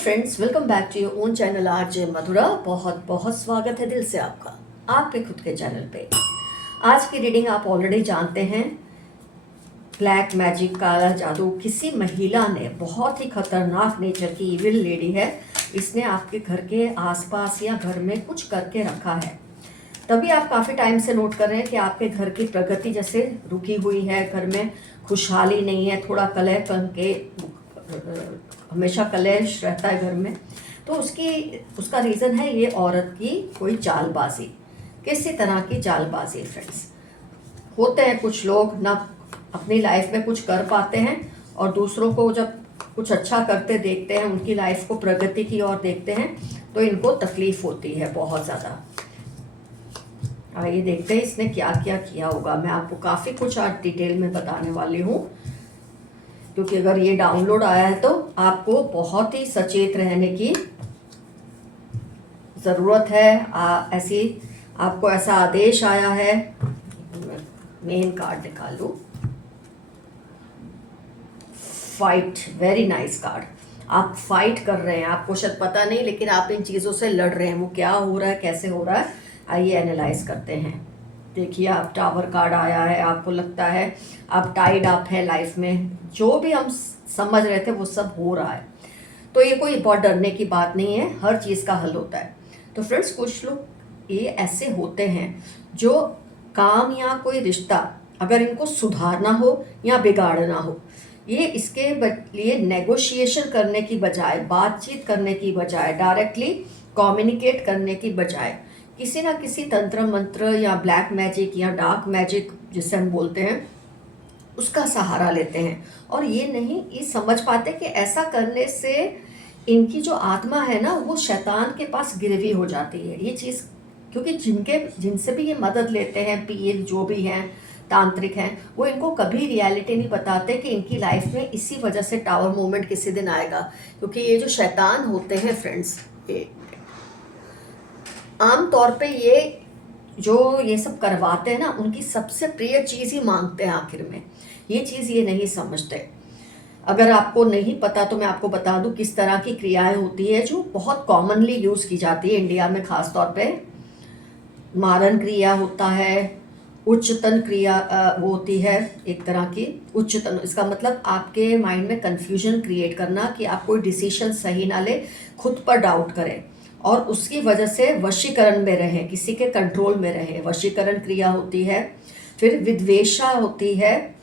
Friends, welcome back to your own channel RJ Madhura. बहुत बहुत स्वागत है दिल से आपका आपके खुद के चैनल पे। आज की रीडिंग आप ऑलरेडी जानते हैं। ब्लैक मैजिक, काला जादू, किसी महिला ने, बहुत ही खतरनाक नेचर की इविल लेडी है, इसने आपके घर के आसपास या घर में कुछ करके रखा है। तभी आप काफ़ी टाइम से नोट कर रहे हैं कि आपके घर की प्रगति जैसे रुकी हुई है, घर में खुशहाली नहीं है, थोड़ा कलह के हमेशा कलेश रहता है घर में। तो उसका रीज़न है ये औरत की कोई चालबाजी। किसी तरह की चालबाजी फ्रेंड्स। होते हैं कुछ लोग ना अपनी लाइफ में कुछ कर पाते हैं और दूसरों को जब कुछ अच्छा करते देखते हैं, उनकी लाइफ को प्रगति की ओर देखते हैं, तो इनको तकलीफ होती है बहुत ज़्यादा। आइए देखते हैं इसने क्या क्या किया होगा। मैं आपको काफ़ी कुछ आज डिटेल में बताने वाली हूँ, क्योंकि अगर ये डाउनलोड आया है तो आपको बहुत ही सचेत रहने की ज़रूरत है। आपको ऐसा आदेश आया है। मेन कार्ड निकालूं। Fight, very nice card. आप फाइट कर रहे हैं, आपको शायद पता नहीं, लेकिन आप इन चीज़ों से लड़ रहे हैं। वो क्या हो रहा है, कैसे हो रहा है, आइए एनालाइज करते हैं। देखिए, आप टावर कार्ड आया है। आपको लगता है आप टाइड अप है लाइफ में, जो भी हम समझ रहे थे वो सब हो रहा है। तो ये कोई बहुत डरने की बात नहीं है, हर चीज़ का हल होता है। तो फ्रेंड्स, कुछ लोग ये ऐसे होते हैं जो काम या कोई रिश्ता अगर इनको सुधारना हो या बिगाड़ना हो, ये इसके लिए नेगोशिएशन करने की बजाय, बातचीत करने की बजाय, डायरेक्टली कम्युनिकेट करने की बजाय किसी ना किसी तंत्र मंत्र या ब्लैक मैजिक या डार्क मैजिक जिसे हम बोलते हैं, उसका सहारा लेते हैं। और ये समझ पाते कि ऐसा करने से इनकी जो आत्मा है ना, वो शैतान के पास गिरवी हो जाती है। ये चीज़, क्योंकि जिनसे भी ये मदद लेते हैं, पीर जो भी हैं, तांत्रिक हैं, वो इनको कभी रियलिटी नहीं बताते कि इनकी लाइफ में इसी वजह से टावर मूवमेंट किसी दिन आएगा। क्योंकि ये जो शैतान होते हैं फ्रेंड्स, ये आम तौर पे ये सब करवाते हैं ना, उनकी सबसे प्रिय चीज़ ही मांगते हैं आखिर में। ये चीज़ ये नहीं समझते। अगर आपको नहीं पता तो मैं आपको बता दूं किस तरह की क्रियाएं होती है जो बहुत कॉमनली यूज़ की जाती है इंडिया में। ख़ास तौर पे मारन क्रिया होता है, उच्चतन क्रिया वो होती है एक तरह की। उच्चतन, इसका मतलब आपके माइंड में कन्फ्यूजन क्रिएट करना कि आप कोई डिसीजन सही ना ले, खुद पर डाउट करें और उसकी वजह से वशीकरण में रहें, किसी के कंट्रोल में रहें। वशीकरण क्रिया होती है। फिर विद्वेषा होती है।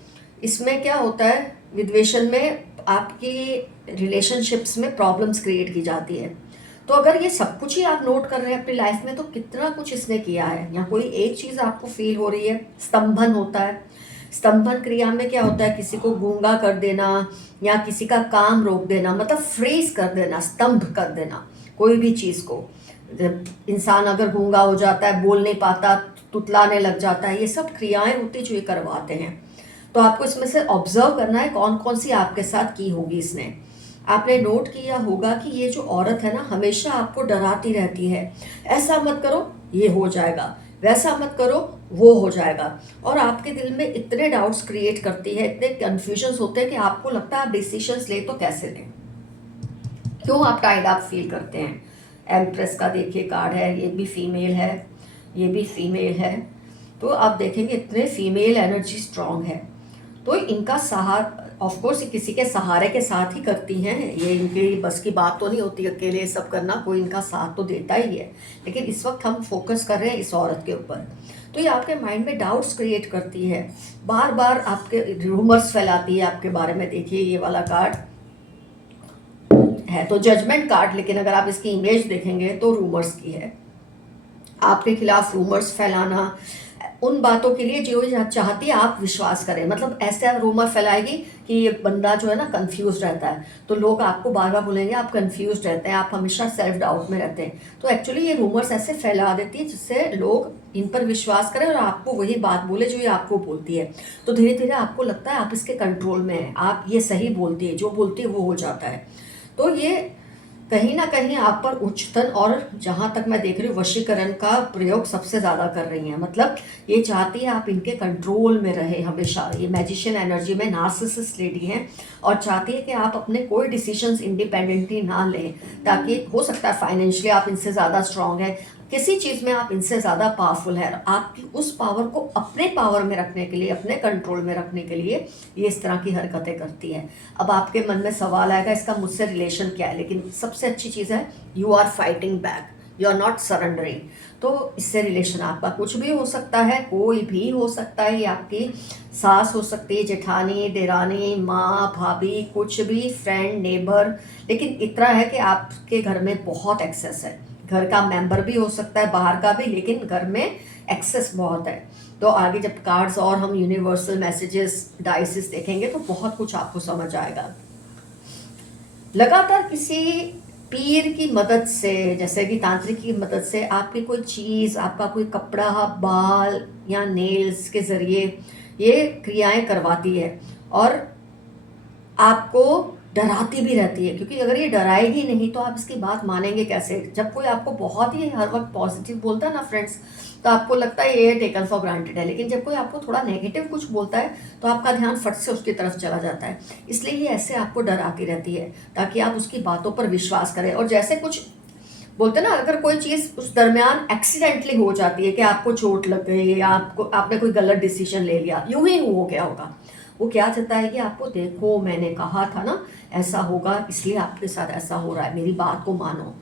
इसमें क्या होता है, विद्वेषण में आपकी रिलेशनशिप्स में प्रॉब्लम्स क्रिएट की जाती है। तो अगर ये सब कुछ ही आप नोट कर रहे हैं अपनी लाइफ में, तो कितना कुछ इसने किया है। या कोई एक चीज़ आपको फील हो रही है, स्तंभन होता है। स्तंभन क्रिया में क्या होता है, किसी को गूंगा कर देना या किसी का काम रोक देना, मतलब फ्रीज कर देना, स्तंभ कर देना कोई भी चीज़ को। इंसान अगर गूंगा हो जाता है, बोल नहीं पाता, तुतलाने लग जाता है, ये सब क्रियाएं होती जो ये करवाते हैं। तो आपको इसमें से ऑब्जर्व करना है कौन कौन सी आपके साथ की होगी इसने। आपने नोट किया होगा कि ये जो औरत है ना, हमेशा आपको डराती रहती है। ऐसा मत करो, ये हो जाएगा, वैसा मत करो, वो हो जाएगा। और आपके दिल में इतने डाउट्स क्रिएट करती है, इतने कन्फ्यूजन्स होते हैं कि आपको लगता है आप डिसीजंस ले तो कैसे लें, क्यों आप टाइड आप फील करते हैं। एम्प्रेस का देखिए कार्ड है, ये भी फीमेल है, ये भी फीमेल है। तो आप देखेंगे इतने फीमेल एनर्जी स्ट्रांग है। तो इनका सहारा, ऑफ कोर्स किसी के सहारे के साथ ही करती हैं, ये इनके बस की बात तो नहीं होती अकेले ये सब करना, कोई इनका साथ तो देता ही है। लेकिन इस वक्त हम फोकस कर रहे हैं इस औरत के ऊपर। तो ये आपके माइंड में डाउट्स क्रिएट करती है, बार बार आपके रूमर्स फैलाती है आपके बारे में। देखिए, ये वाला कार्ड है तो जजमेंट कार्ड, लेकिन अगर आप इसकी इमेज देखेंगे तो रूमर्स की है। आपके खिलाफ रूमर्स फैलाना, उन बातों के लिए जो चाहती है आप विश्वास करें। मतलब ऐसा रूमर फैलाएगी कि ये बंदा जो है ना कंफ्यूज रहता है, तो लोग आपको बार बार बोलेंगे आप कंफ्यूज रहते हैं, आप हमेशा सेल्फ डाउट में रहते हैं। तो एक्चुअली ये रूमर्स ऐसे फैला देती है जिससे लोग इन पर विश्वास करें और आपको वही बात बोले जो ये आपको बोलती है। तो धीरे धीरे आपको लगता है आप इसके कंट्रोल में हैं, आप ये सही बोलती है, जो बोलती है वो हो जाता है। तो ये कहीं ना कहीं आप पर उच्चतन और जहाँ तक मैं देख रही हूँ वशीकरण का प्रयोग सबसे ज़्यादा कर रही हैं। मतलब ये चाहती है आप इनके कंट्रोल में रहे हमेशा। ये मैजिशियन एनर्जी में नार्सिसिस्ट लेडी हैं और चाहती है कि आप अपने कोई डिसीजंस इंडिपेंडेंटली ना लें, ताकि हो सकता है फाइनेंशियली आप इनसे ज़्यादा स्ट्रांग है, किसी चीज़ में आप इनसे ज़्यादा पावरफुल है। आपकी उस पावर को अपने पावर में रखने के लिए, अपने कंट्रोल में रखने के लिए ये इस तरह की हरकतें करती है। अब आपके मन में सवाल आएगा इसका मुझसे रिलेशन क्या है, लेकिन सबसे अच्छी चीज़ है you are fighting back, you are not surrendering. तो इससे रिलेशन आपका कुछ भी हो सकता है, कोई भी हो सकता है। ये आपकी सास हो सकती है, जेठानी, देरानी, माँ, भाभी, कुछ भी, फ्रेंड, नेबर। लेकिन इतना है कि आपके घर में बहुत एक्सेस है। घर का मेंबर भी हो सकता है, बाहर का भी, लेकिन घर में एक्सेस बहुत है। तो आगे जब कार्ड्स और हम यूनिवर्सल मैसेजेस डाइसिस देखेंगे तो बहुत कुछ आपको समझ आएगा। लगातार किसी पीर की मदद से, जैसे कि तांत्रिक की मदद से, आपकी कोई चीज़, आपका कोई कपड़ा, बाल या नेल्स के ज़रिए ये क्रियाएं करवाती है और आपको डराती भी रहती है। क्योंकि अगर ये डराएगी नहीं तो आप इसकी बात मानेंगे कैसे। जब कोई आपको बहुत ही हर वक्त पॉजिटिव बोलता है ना फ्रेंड्स, तो आपको लगता है ये टेकन फॉर ग्रांटेड है। लेकिन जब कोई आपको थोड़ा नेगेटिव कुछ बोलता है तो आपका ध्यान फट से उसकी तरफ चला जाता है। इसलिए ये ऐसे आपको डराती रहती है ताकि आप उसकी बातों पर विश्वास करें। और जैसे कुछ बोलते हैं ना, अगर कोई चीज़ उस दरमियान एक्सीडेंटली हो जाती है कि आपको चोट लग गई या आपने कोई गलत डिसीजन ले लिया, यूं ही हो गया होगा, वो क्या चाहता है कि आपको, देखो मैंने कहा था ना ऐसा होगा, इसलिए आपके साथ ऐसा हो रहा है, मेरी बात को मानो।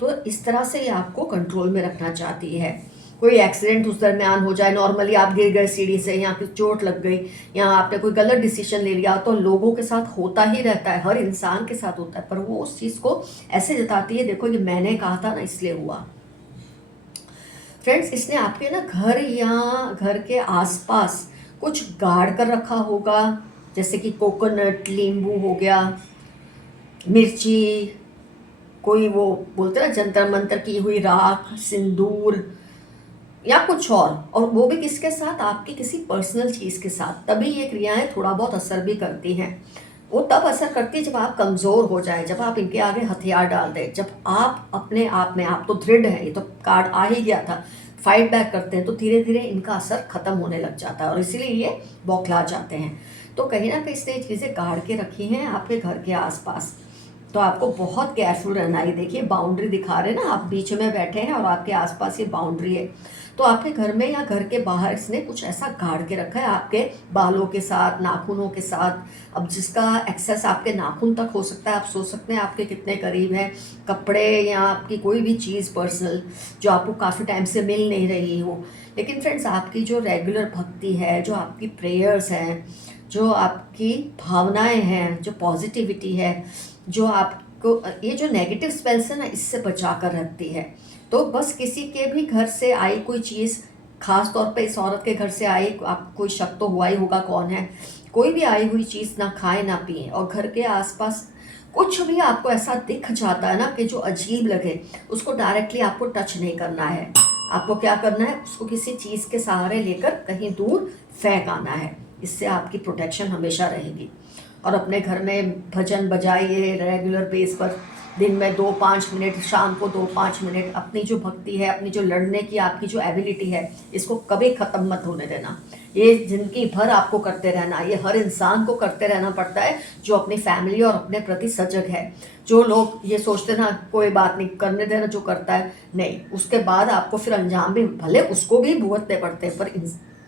तो इस तरह से ये आपको कंट्रोल में रखना चाहती है। कोई एक्सीडेंट उस दरमियान हो जाए, नॉर्मली आप गिर गए सीढ़ी से, या फिर चोट लग गई, या आपने कोई गलत डिसीजन ले लिया, तो लोगों के साथ होता ही रहता है, हर इंसान के साथ होता है। पर वो उस चीज़ को ऐसे जताती है, देखो ये मैंने कहा था ना इसलिए हुआ। फ्रेंड्स, इसने आपके ना घर या घर के आसपास कुछ गाड़ कर रखा होगा, जैसे कि कोकोनट, नींबू हो गया, मिर्ची, कोई वो बोलते हैं ना जंतर मंतर की हुई राख, सिंदूर या कुछ और वो भी किसके साथ, आपकी किसी पर्सनल चीज़ के साथ। तभी ये क्रियाएं थोड़ा बहुत असर भी करती हैं। वो तब असर करती है जब आप कमज़ोर हो जाए, जब आप इनके आगे हथियार डाल दें, जब आप अपने आप में, आप तो दृढ़ हैं, ये तो कार्ड आ ही गया था, फाइट बैक करते हैं, तो धीरे धीरे इनका असर खत्म होने लग जाता है और इसीलिए ये बौखला जाते हैं। तो कहीं ना कहीं इसने चीज़ें गाड़ के रखी हैं आपके घर के आसपास। तो आपको बहुत केयरफुल रहना है। देखिए बाउंड्री दिखा रहे हैं ना, आप बीच में बैठे हैं और आपके आसपास ये बाउंड्री है। तो आपके घर में या घर के बाहर इसने कुछ ऐसा गाड़ के रखा है आपके बालों के साथ, नाखूनों के साथ। अब जिसका एक्सेस आपके नाखून तक हो सकता है, आप सोच सकते हैं आपके कितने करीब है। कपड़े या आपकी कोई भी चीज़ पर्सनल जो आपको काफ़ी टाइम से मिल नहीं रही हो। लेकिन फ्रेंड्स, आपकी जो रेगुलर भक्ति है, जो आपकी प्रेयर्स हैं, जो आपकी भावनाएं हैं, जो पॉजिटिविटी है, जो आपको ये जो नेगेटिव स्पेल्स है ना, इससे बचा कर रखती है। तो बस किसी के भी घर से आई कोई चीज़, खास तौर पे इस औरत के घर से आई, आप कोई शक तो हुआ ही होगा कौन है, कोई भी आई हुई चीज़ ना खाए ना पिए, और घर के आसपास कुछ भी आपको ऐसा दिख जाता है ना कि जो अजीब लगे, उसको डायरेक्टली आपको टच नहीं करना है। आपको क्या करना है, उसको किसी चीज़ के सहारे लेकर कहीं दूर फेंक आना है। इससे आपकी प्रोटेक्शन हमेशा रहेगी। और अपने घर में भजन बजाइए रेगुलर बेस पर, दिन में 2-5 मिनट, शाम को 2-5 मिनट। अपनी जो भक्ति है, अपनी जो लड़ने की आपकी जो एबिलिटी है, इसको कभी ख़त्म मत होने देना। ये ज़िंदगी भर आपको करते रहना, ये हर इंसान को करते रहना पड़ता है जो अपनी फैमिली और अपने प्रति सजग है। जो लोग ये सोचते ना कोई बात नहीं, करने देना जो करता है, नहीं, उसके बाद आपको फिर अंजाम भी भले उसको भी भुगतने पड़ते हैं, पर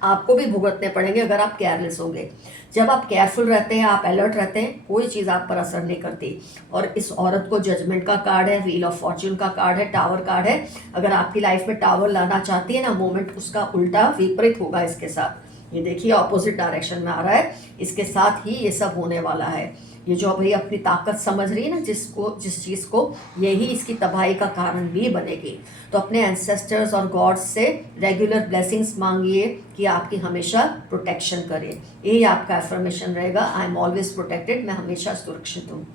आपको भी भुगतने पड़ेंगे अगर आप केयरलेस होंगे। जब आप केयरफुल रहते हैं, आप अलर्ट रहते हैं, कोई चीज़ आप पर असर नहीं करती। और इस औरत को जजमेंट का कार्ड है, व्हील ऑफ फॉर्च्यून का कार्ड है, टावर कार्ड है। अगर आपकी लाइफ में टावर लाना चाहती है ना मोमेंट, उसका उल्टा विपरीत होगा इसके साथ। ये देखिए ऑपोजिट डायरेक्शन में आ रहा है, इसके साथ ही ये सब होने वाला है। ये जो अभी अपनी ताकत समझ रही है ना जिस चीज़ को, यही इसकी तबाही का कारण भी बनेगी। तो अपने एंसेस्टर्स और गॉड्स से रेगुलर ब्लेसिंग्स मांगिए कि आपकी हमेशा प्रोटेक्शन करें। यही आपका एफर्मेशन रहेगा, आई एम ऑलवेज प्रोटेक्टेड, मैं हमेशा सुरक्षित हूँ।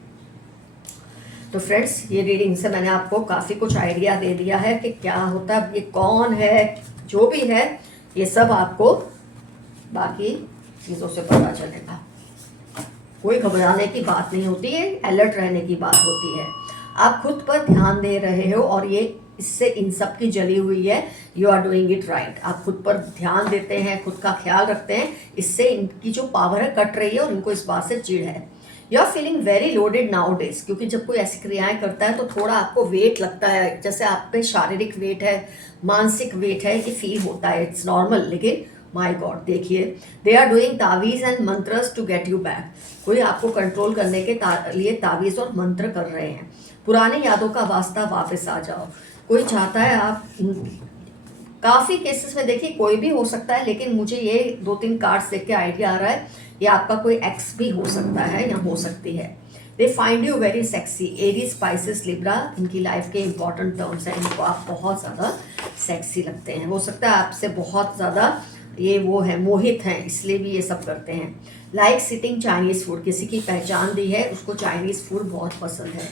तो फ्रेंड्स, ये रीडिंग से मैंने आपको काफ़ी कुछ आइडिया दे दिया है कि क्या होता है, ये कौन है, जो भी है, ये सब आपको बाकी चीज़ों से पता चलेगा। कोई घबराने की बात नहीं होती है, अलर्ट रहने की बात होती है। आप खुद पर ध्यान दे रहे हो और ये इससे इन सब की जली हुई है। You are doing it right. आप खुद पर ध्यान देते हैं, खुद का ख्याल रखते हैं, इससे इनकी जो पावर है कट रही है और इनको इस बात से चिढ़ है। You are feeling very loaded nowadays, क्योंकि जब कोई ऐसी क्रियाएं करता है तो थोड़ा आपको वेट लगता है, जैसे आप पे शारीरिक वेट है, मानसिक वेट है, ये फील होता है। It's normal. लेकिन माई गॉड, देखिए, दे आर डूइंग तावीज़ and mantras to get you back. कोई आपको कंट्रोल करने के लिए तावीज़ और मंत्र कर रहे हैं। पुरानी यादों का वास्ता वापस आ जाओ। कोई चाहता है आप, काफ़ी केसेस में देखिए कोई भी हो सकता है, लेकिन मुझे ये 2-3 कार्ड्स देख के आइडिया आ रहा है ये आपका कोई एक्स भी हो सकता है या हो सकती है। They find you very sexy. Aries, spices, Libra इनकी लाइफ के इंपॉर्टेंट टर्म्स हैं। इनको आप बहुत ज़्यादा सेक्सी लगते हैं। हो सकता है आपसे बहुत ज़्यादा ये वो है, मोहित हैं, इसलिए भी ये सब करते हैं। लाइक सिटिंग चाइनीज़ फूड, किसी की पहचान दी है, उसको चाइनीज़ फूड बहुत पसंद है।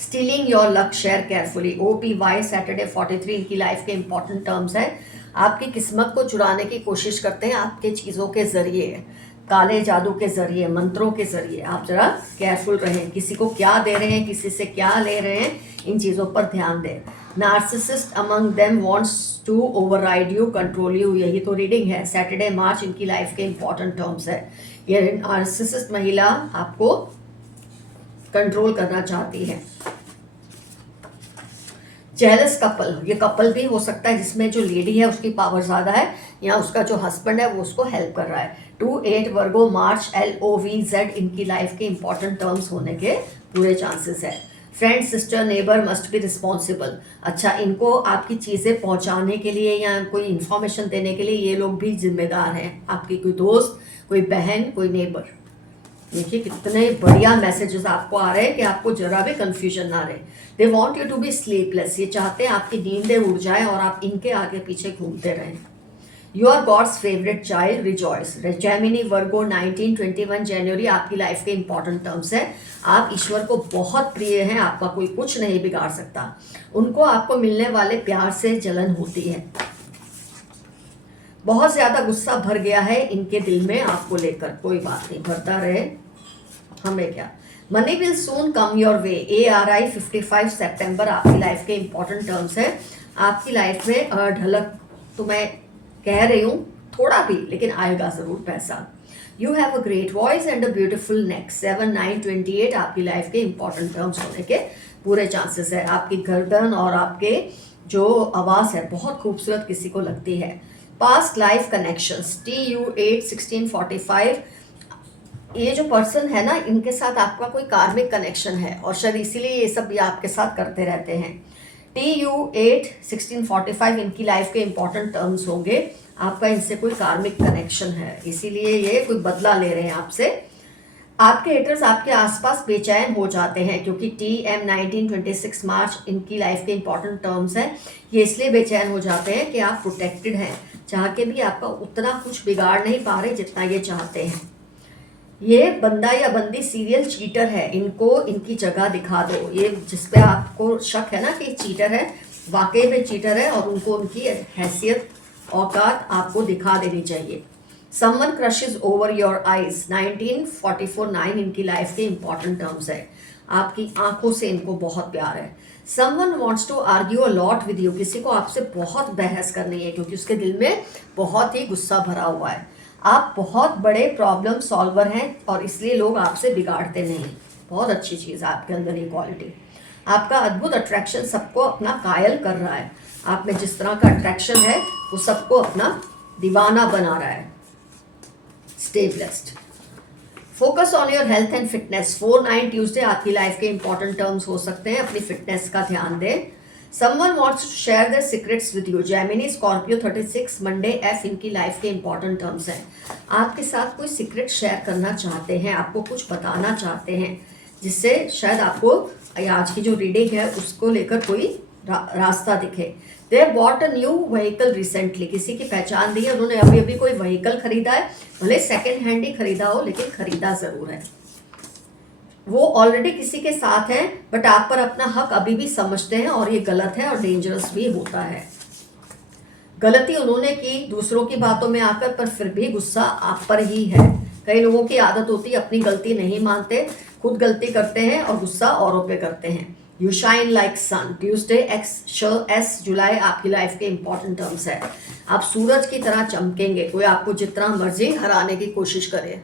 Stealing your luck, share carefully. OPY Saturday 43 इनकी लाइफ के इंपॉर्टेंट टर्म्स है। आपकी किस्मत को चुराने की कोशिश करते हैं आपके चीज़ों के ज़रिए, काले जादू के ज़रिए, मंत्रों के ज़रिए। आप ज़रा केयरफुल रहें, किसी को क्या दे रहे हैं, किसी से क्या ले रहे हैं, इन चीज़ों पर ध्यान दें। Narcissist among them wants to override you, control you, यही तो रीडिंग है। सैटरडे मार्च इनकी लाइफ के इंपॉर्टेंट टर्म्स है। ये नार्सिसिस्ट महिला आपको कंट्रोल करना चाहती है। जेलस कपल, ये कपल भी हो सकता है जिसमें जो लेडी है उसकी पावर ज़्यादा है या उसका जो हस्बैंड है वो उसको हेल्प कर रहा है। 2-8 वर्गो मार्च LOVZ इनकी लाइफ के इंपॉर्टेंट टर्म्स होने के पूरे चांसेस है। Friend, sister, neighbour must be responsible. अच्छा, इनको आपकी चीज़ें पहुंचाने के लिए या कोई इन्फॉर्मेशन देने के लिए ये लोग भी जिम्मेदार हैं। आपकी कोई दोस्त, कोई बहन, कोई नेबर। देखिए कितने बढ़िया मैसेजेस आपको आ रहे हैं कि आपको जरा भी कंफ्यूजन ना रहे। They want you to be sleepless, ये चाहते हैं आपकी नींदें उड़ जाए और आप इनके आगे पीछे घूमते रहें। You are God's favourite child, rejoice. Gemini, Virgo 19-21 जनवरी आपकी लाइफ के इंपॉर्टेंट टर्म्स है। आप ईश्वर को बहुत प्रिय हैं, आपका कोई कुछ नहीं बिगाड़ सकता। उनको आपको मिलने वाले प्यार से जलन होती है। बहुत ज़्यादा गुस्सा भर गया है इनके दिल में आपको लेकर। कोई बात नहीं, भरता रहे, हमें क्या। Money will soon come your way. ARI 55 सितंबर आपकी लाइफ के इंपॉर्टेंट टर्म्स है। आपकी लाइफ में ढलक तो मैं कह रही हूँ थोड़ा भी, लेकिन आएगा ज़रूर पैसा। You have a great voice and a beautiful नेक। 7-9-28 आपकी लाइफ के इंपॉर्टेंट टर्म्स होने के पूरे चांसेस है। आपकी गर्दन और आपके जो आवाज़ है बहुत खूबसूरत किसी को लगती है। पास्ट लाइफ कनेक्शंस, TU8-1645 ये जो पर्सन है ना, इनके साथ आपका कोई कार्मिक कनेक्शन है और शायद इसीलिए ये सब ये आपके साथ करते रहते हैं। TU8-1645 इनकी लाइफ के इंपॉर्टेंट टर्म्स होंगे। आपका इनसे कोई कार्मिक कनेक्शन है, इसीलिए ये कोई बदला ले रहे हैं आपसे। आपके हेटर्स आपके आसपास बेचैन हो जाते हैं क्योंकि TM 19-26 मार्च इनकी लाइफ के इंपॉर्टेंट टर्म्स हैं। ये इसलिए बेचैन हो जाते हैं कि आप प्रोटेक्टेड हैं, चाह के भी आपका उतना कुछ बिगाड़ नहीं पा रहे जितना ये चाहते हैं। ये बंदा या बंदी सीरियल चीटर है, इनको इनकी जगह दिखा दो। ये जिस पे आपको शक है ना कि चीटर है, वाकई में चीटर है और उनको उनकी हैसियत औकात आपको दिखा देनी चाहिए। Someone crushes over your eyes, 1944-9 इनकी लाइफ के इंपॉर्टेंट टर्म्स है। आपकी आंखों से इनको बहुत प्यार है। Someone wants to argue a lot with you, किसी को आपसे बहुत बहस करनी है क्योंकि उसके दिल में बहुत ही गुस्सा भरा हुआ है। आप बहुत बड़े प्रॉब्लम सॉल्वर हैं और इसलिए लोग आपसे बिगाड़ते नहीं। बहुत अच्छी चीज़ है आपके अंदर ये क्वालिटी। आपका अद्भुत अट्रैक्शन सबको अपना कायल कर रहा है। आप में जिस तरह का अट्रैक्शन है वो सबको अपना दीवाना बना रहा है। Stay blessed. Focus on your health and fitness. 4-9 Tuesday आपकी लाइफ के इंपॉर्टेंट टर्म्स हो सकते हैं। अपनी फिटनेस का ध्यान दें। Someone wants to share their secrets with you. Gemini, Scorpio 36 Monday F इनकी लाइफ के इंपॉर्टेंट टर्म्स हैं। आपके साथ कोई सीक्रेट शेयर करना चाहते हैं, आपको कुछ बताना चाहते हैं जिससे शायद आपको आज की जो रीडिंग है उसको लेकर कोई रास्ता दिखे। They bought a new vehicle recently, किसी की पहचान दी है, उन्होंने अभी अभी कोई व्हीकल खरीदा है, भले सेकेंड हैंड ही खरीदा हो लेकिन खरीदा ज़रूर है। वो ऑलरेडी किसी के साथ है बट आप पर अपना हक अभी भी समझते हैं और ये गलत है और डेंजरस भी होता है। गलती उन्होंने की दूसरों की बातों में आकर, पर फिर भी गुस्सा आप पर ही है। कई लोगों की आदत होती है अपनी गलती नहीं मानते, खुद गलती करते हैं और गुस्सा औरों पे करते हैं। You shine like sun. Tuesday एस जुलाई आपकी लाइफ के इंपॉर्टेंट टर्म्स है। आप सूरज की तरह चमकेंगे, कोई आपको जितना मर्जी हराने की कोशिश करे।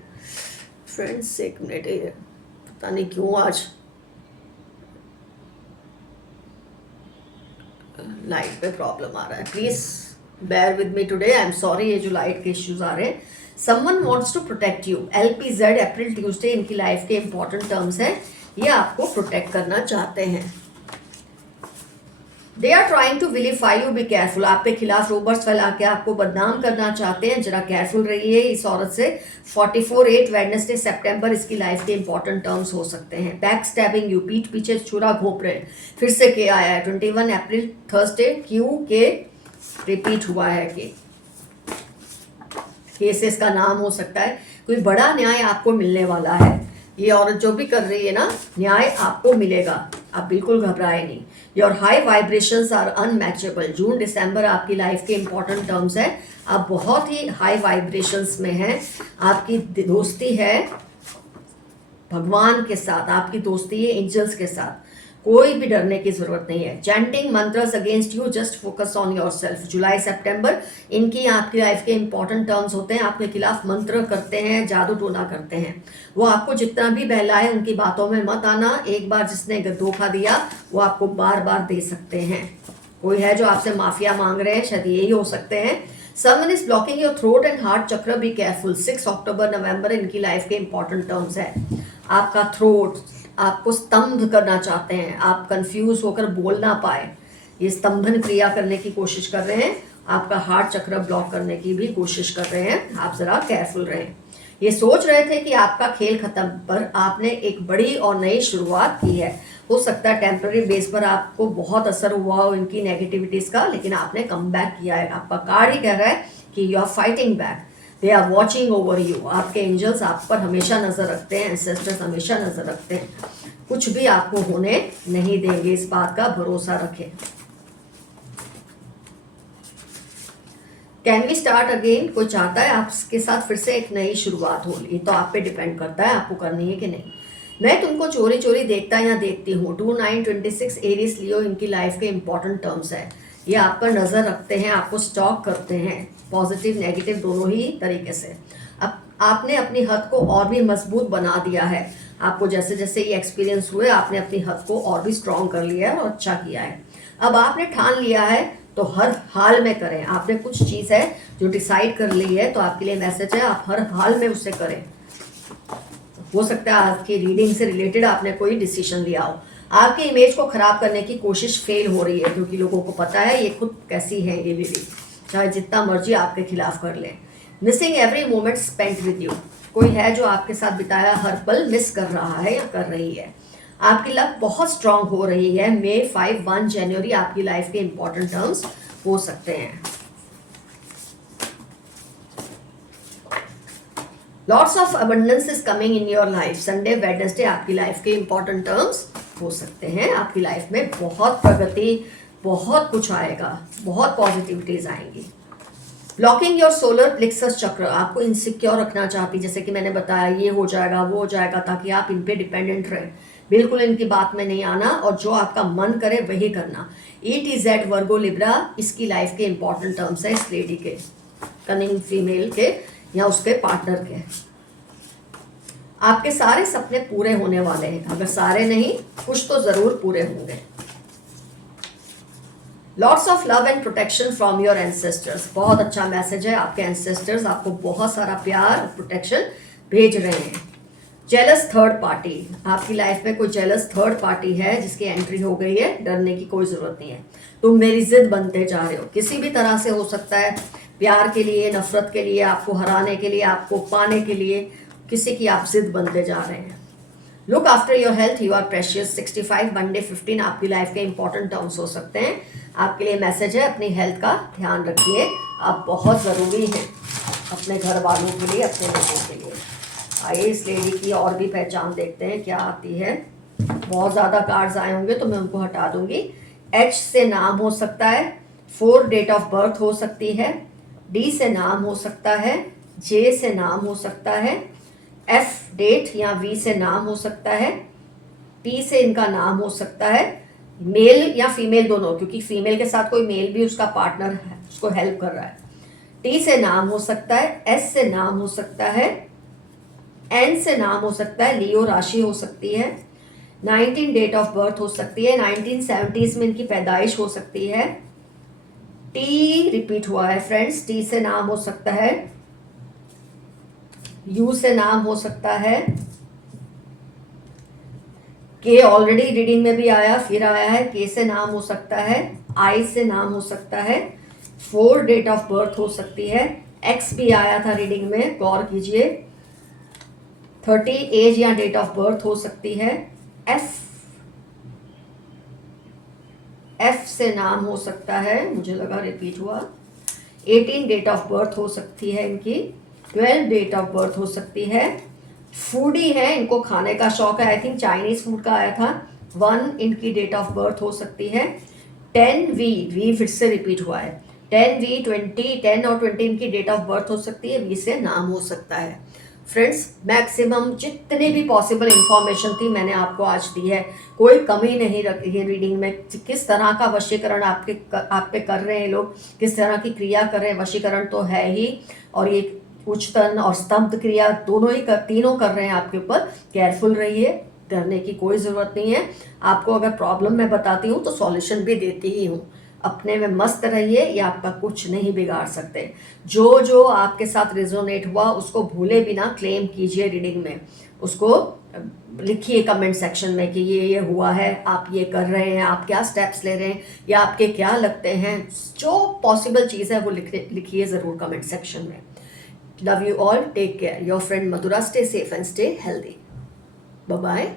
फ्रेंड्स एक मिनट, ये पता नहीं क्यों आज लाइट पे प्रॉब्लम आ रहा है, please bear with me today, I am sorry. ये जो लाइट के इश्यूज आ रहे हैं, someone wants to protect you. LPZ April Tuesday इनकी लाइफ के इंपॉर्टेंट टर्म्स है, ये आपको प्रोटेक्ट करना चाहते हैं। They are trying to vilify you, be careful. आपके खिलाफ रोबर्स फैला के आपको बदनाम करना चाहते हैं, जरा केयरफुल रहिए इस औरत से। 44/8 वेडनेसडे सितंबर इसकी लाइफ के इंपॉर्टेंट टर्म्स हो सकते हैं। बैक स्टैबिंग यू, पीठ पीछे छुरा घोंप रहे, फिर से के आया है। 21 अप्रैल थर्सडे क्यू के रिपीट हुआ है कि केसेस का नाम हो सकता है। कोई बड़ा न्याय आपको मिलने वाला है। ये औरत जो भी कर रही है ना, न्याय आपको मिलेगा, आप बिल्कुल घबराए नहीं। Your high vibrations are unmatchable. जून दिसंबर आपकी लाइफ के इंपॉर्टेंट टर्म्स है। आप बहुत ही हाई वाइब्रेशंस में हैं। आपकी दोस्ती है भगवान के साथ, आपकी दोस्ती है एंजल्स के साथ, कोई भी डरने की जरूरत नहीं है। Chanting mantras against you, just focus on yourself. जुलाई सितंबर इनकी आपकी लाइफ के इंपॉर्टेंट टर्म्स होते हैं। आपके खिलाफ मंत्र करते हैं, जादू टोना करते हैं। वो आपको जितना भी बहलाए उनकी बातों में मत आना। एक बार जिसने धोखा दिया वो आपको बार बार दे सकते हैं। कोई है जो आपसे माफिया मांग रहे हैं, शायद यही हो सकते हैं। Someone is blocking your throat and heart chakra, be careful। 6 अक्टूबर नवंबर इनकी लाइफ के इंपॉर्टेंट टर्म्स है। आपका थ्रोट, आपको स्तंभ करना चाहते हैं, आप कंफ्यूज होकर बोल ना पाए, ये स्तंभन क्रिया करने की कोशिश कर रहे हैं। आपका हार्ट चक्र ब्लॉक करने की भी कोशिश कर रहे हैं, आप जरा केयरफुल रहें। ये सोच रहे थे कि आपका खेल खत्म, पर आपने एक बड़ी और नई शुरुआत की है। हो सकता है टेम्पररी बेस पर आपको बहुत असर हुआ हो इनकी नेगेटिविटीज का, लेकिन आपने कम बैक किया है। आपका कार्ड ही कह रहा है कि you are fighting back. They are watching over you. आपके एंजल्स आप पर हमेशा नजर रखते हैं, एंसेस्टर्स हमेशा नजर रखते हैं, कुछ भी आपको होने नहीं देंगे, इस बात का भरोसा रखें। Can we start again. कोई चाहता है आपके साथ फिर से एक नई शुरुआत हो, ये तो आप पे डिपेंड करता है आपको करनी है कि नहीं। मैं तुमको चोरी चोरी देखता या देखती हूँ। 2926 एरीज लियो इनकी लाइफ के इंपॉर्टेंट टर्म्स है। ये आप पर नजर रखते हैं, आपको स्टॉक करते हैं, पॉजिटिव नेगेटिव दोनों ही तरीके से। अब आपने अपनी हद को और भी मजबूत बना दिया है। आपको जैसे जैसे ये एक्सपीरियंस हुए आपने अपनी हद को और भी स्ट्रॉन्ग कर लिया है और अच्छा किया है। अब आपने ठान लिया है तो हर हाल में करें। आपने कुछ चीज़ है जो डिसाइड कर ली है, तो आपके लिए मैसेज है, आप हर हाल में उससे करें। हो सकता है आपकी रीडिंग से रिलेटेड आपने कोई डिसीजन लिया हो। आपकी इमेज को खराब करने की कोशिश फेल हो रही है, क्योंकि लोगों को पता है ये खुद कैसी है ये लेडी, चाहे जितना मर्जी आपके खिलाफ कर ले। Missing every moment spent with you. कोई है जो आपके साथ बिताया हर पल मिस कर रहा है या कर रही है। आपकी लक बहुत स्ट्रांग हो रही है। May 5 1 जनवरी आपकी लाइफ के इंपॉर्टेंट टर्म्स हो सकते हैं। Lots of abundance is coming in your life. Sunday Wednesday आपकी लाइफ के इंपॉर्टेंट टर्म्स हो सकते हैं। आपकी लाइफ में बहुत प्रगति, बहुत कुछ आएगा, बहुत पॉजिटिविटीज आएंगी। ब्लॉकिंग योर सोलर प्लेक्सस चक्र। आपको इनसिक्योर रखना चाहती, जैसे कि मैंने बताया ये हो जाएगा वो हो जाएगा, ताकि आप इन पे डिपेंडेंट रहें। बिल्कुल इनकी बात में नहीं आना और जो आपका मन करे वही करना। ETZ वर्गो लिब्रा इसकी लाइफ के इंपॉर्टेंट टर्म्स है, इस लेडी के, कनिंग फीमेल के या उसके पार्टनर के। आपके सारे सपने पूरे होने वाले हैं। अगर सारे नहीं, कुछ तो जरूर पूरे होंगे। Lots of love and protection from your ancestors. बहुत अच्छा मैसेज है। आपके एंसेस्टर्स आपको बहुत सारा प्यार और प्रोटेक्शन भेज रहे हैं। Jealous third party. आपकी लाइफ में कोई जेलस थर्ड पार्टी है जिसकी एंट्री हो गई है, डरने की कोई जरूरत नहीं है। तुम मेरी जिद बनते जा रहे हो, किसी भी तरह से हो सकता है, प्यार के लिए, नफरत के लिए, आपको हराने के लिए, आपको पाने के लिए, किसी की आप जिद बनते जा रहे हैं। Look after your health, you are precious. 65 Monday 15 आपकी लाइफ के इंपॉर्टेंट टर्म्स हो सकते हैं। आपके लिए मैसेज है, अपनी हेल्थ का ध्यान रखिए, आप बहुत ज़रूरी हैं अपने घर वालों के लिए, अपने लोगों के लिए। आइए इस लेडी की और भी पहचान देखते हैं क्या आती है। बहुत ज़्यादा कार्ड्स आए होंगे तो मैं उनको हटा दूंगी। H से नाम हो सकता है, 4 डेट ऑफ बर्थ हो सकती है, D से नाम हो सकता है, J से नाम हो सकता है, एफ डेट या वी से नाम हो सकता है, पी से इनका नाम हो सकता है, मेल या फीमेल दोनों, क्योंकि फीमेल के साथ कोई मेल भी उसका पार्टनर है, उसको हेल्प कर रहा है। टी से नाम हो सकता है, एस से नाम हो सकता है, एन से नाम हो सकता है, लियो राशि हो सकती है, 19 डेट ऑफ बर्थ हो सकती है, 1970s में इनकी पैदाइश हो सकती है। टी रिपीट हुआ है फ्रेंड्स, टी से नाम हो सकता है, यू से नाम हो सकता है, के ऑलरेडी रीडिंग में भी आया, फिर आया है, के से नाम हो सकता है, आई से नाम हो सकता है, 4 डेट ऑफ बर्थ हो सकती है, एक्स भी आया था रीडिंग में, गौर कीजिए, 30 एज या डेट ऑफ बर्थ हो सकती है, एफ से नाम हो सकता है, मुझे लगा रिपीट हुआ, 18 डेट ऑफ बर्थ हो सकती है इनकी, 12 डेट ऑफ बर्थ हो सकती है, फूडी है, इनको खाने का शौक है, आई थिंक चाइनीज फूड का आया था, 1 इनकी डेट ऑफ बर्थ हो सकती है, 10 वी फिर से रिपीट हुआ है, 10 वी 20 10 और 20 इनकी डेट ऑफ बर्थ हो सकती है, वी से नाम हो सकता है। फ्रेंड्स, मैक्सिमम जितनी भी पॉसिबल इंफॉर्मेशन थी मैंने आपको आज दी है, कोई कमी नहीं रखी है रीडिंग में। किस तरह का वशीकरण आप पे कर रहे हैं लोग, किस तरह की क्रिया कर रहे हैं, वशीकरण तो है ही, और ये उच्चतन और स्तंभ क्रिया दोनों ही तीनों कर रहे हैं आपके ऊपर। केयरफुल रहिए, डरने की कोई ज़रूरत नहीं है। आपको अगर प्रॉब्लम मैं बताती हूँ तो सॉल्यूशन भी देती ही हूँ। अपने में मस्त रहिए, ये आपका कुछ नहीं बिगाड़ सकते। जो जो आपके साथ रेजोनेट हुआ उसको भूले बिना क्लेम कीजिए रीडिंग में, उसको लिखिए कमेंट सेक्शन में कि ये हुआ है, आप ये कर रहे हैं, आप क्या स्टेप्स ले रहे हैं, या आपके क्या लगते हैं, जो पॉसिबल चीज़ है वो लिखिए ज़रूर कमेंट सेक्शन में। Love you all. Take care. Your friend Madhura. Stay safe and stay healthy. Bye-bye.